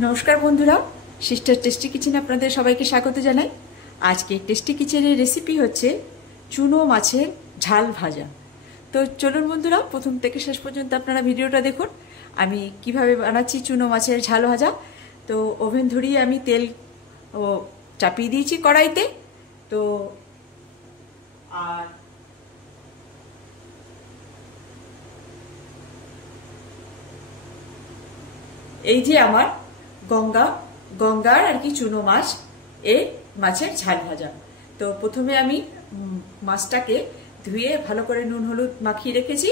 নমস্কার বন্ধুরা, sister tasty কিচেনে আপনাদের সবাইকে স্বাগত জানাই। আজকে টেস্টি কিচেনের রেসিপি হচ্ছে চুনো মাছের ঝাল ভাজা। তো চলুন বন্ধুরা, প্রথম থেকে শেষ পর্যন্ত আপনারা ভিডিওটা দেখুন আমি কিভাবে বানাচ্ছি চুনো মাছের ঝাল ভাজা। তো ওভেন ধরিয়ে আমি তেল চাপিয়ে দিয়েছি কড়াইতে। তো আর এই যে আমার গঙ্গার আর কি চুনো মাছ, এই মাছের ঝাল ভাজা। তো প্রথমে আমি মাছটাকে ধুয়ে ভালো করে নুন হলুদ মাখিয়ে রেখেছি।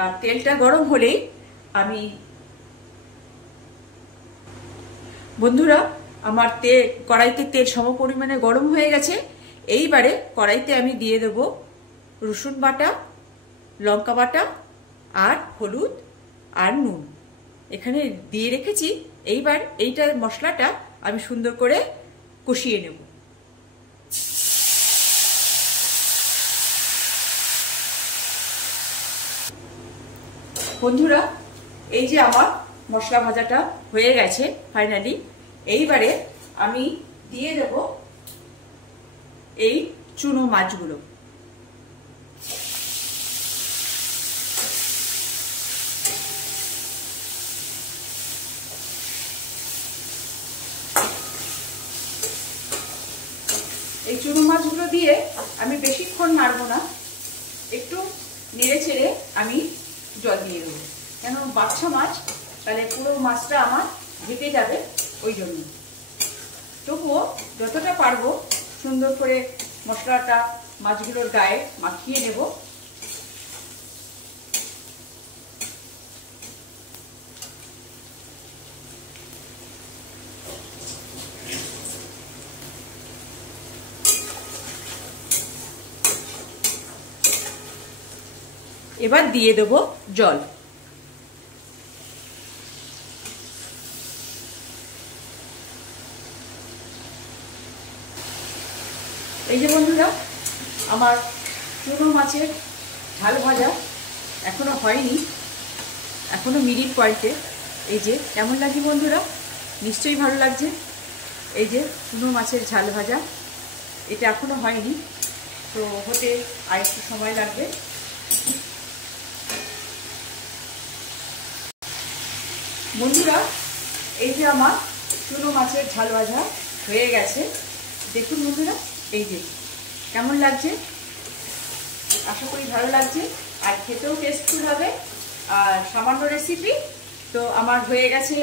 আর তেলটা গরম হলেই আমি বন্ধুরা আমার কড়াইতে তেল সম পরিমাণে গরম হয়ে গেছে। এইবারে কড়াইতে আমি দিয়ে দেব রসুন বাটা, লঙ্কা বাটা আর হলুদ আর নুন এখানে দিয়ে রেখেছি। এইবার এইটা মশলাটা আমি সুন্দর করে কষিয়ে নেব। বন্ধুরা, এই যে আমার মশলা ভাজাটা হয়ে গেছে ফাইনালি। এইবারে আমি দিয়ে দেব এই চুনো মাছগুলো। এই চুনো মাছগুলো দিয়ে আমি বেশিক্ষণ নাড়বো না, একটু নেড়ে ছেড়ে আমি জল দিয়ে দেবো, কেন বাচ্চা মাছ, তাহলে পুরো মাছটা আমার ঢেকে যাবে। ওই জন্য তবুও যতটা পারবো সুন্দর করে মশলাটা মাছগুলোর গায়ে মাখিয়ে নেব। এবার দিয়ে দেব জল। এই যে বন্ধুরা, আমার চুনো মাছের ঝাল ভাজা এখনো হয়নি, এখনো মিডিল পয়েন্টে। এই যে কেমন লাগে বন্ধুরা, নিশ্চয়ই ভালো লাগছে। এই যে চুনো মাছের ঝাল ভাজা, এটা এখনো হয়নি, তো হতে আর একটু সময় লাগবে। বন্ধুরা, এই যে আমার চুনো মাছের ঝাল ভাজা হয়ে গেছে। দেখুন বন্ধুরা, এই যে কেমন লাগছে, আশা করি ভালো লাগছে আর খেতেও টেস্টফুল হবে। আর সামান্য রেসিপি, তো আমার হয়ে গেছে,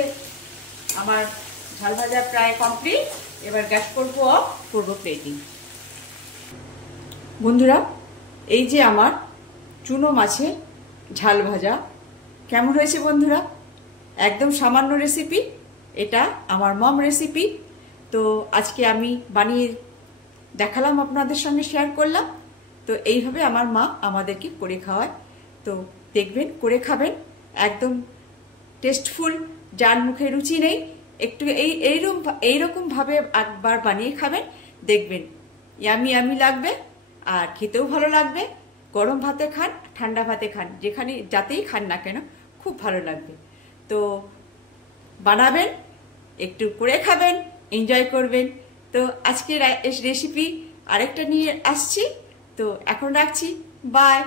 আমার ঝাল ভাজা প্রায় কমপ্লিট। এবার গ্যাস করবো অফ, করবো প্লেটিং। বন্ধুরা, এই যে আমার চুনো মাছের ঝাল ভাজা কেমন হয়েছে বন্ধুরা, একদম সামান্য রেসিপি, এটা আমার মম রেসিপি। তো আজকে আমি বানিয়ে দেখালাম, আপনাদের সঙ্গে শেয়ার করলাম। তো এইভাবে আমার মা আমাদেরকে করে খাওয়ায়, তো দেখবেন করে খাবেন, একদম টেস্টফুল, যার মুখে রুচি নেই একটু এইরকম ভাবে একবার বানিয়ে খাবেন, দেখবেন ইয়ামি ইয়ামি লাগবে আর খেতেও ভালো লাগবে। গরম ভাতে খান, ঠান্ডা ভাতে খান, যেখানে যাতেই খান না কেন খুব ভালো লাগবে। তো বানাবেন, একটু করে খাবেন, এনজয় করবেন। তো আজকে রেসিপি আরেকটা নিয়ে আসছি, তো এখন রাখছি, বাই।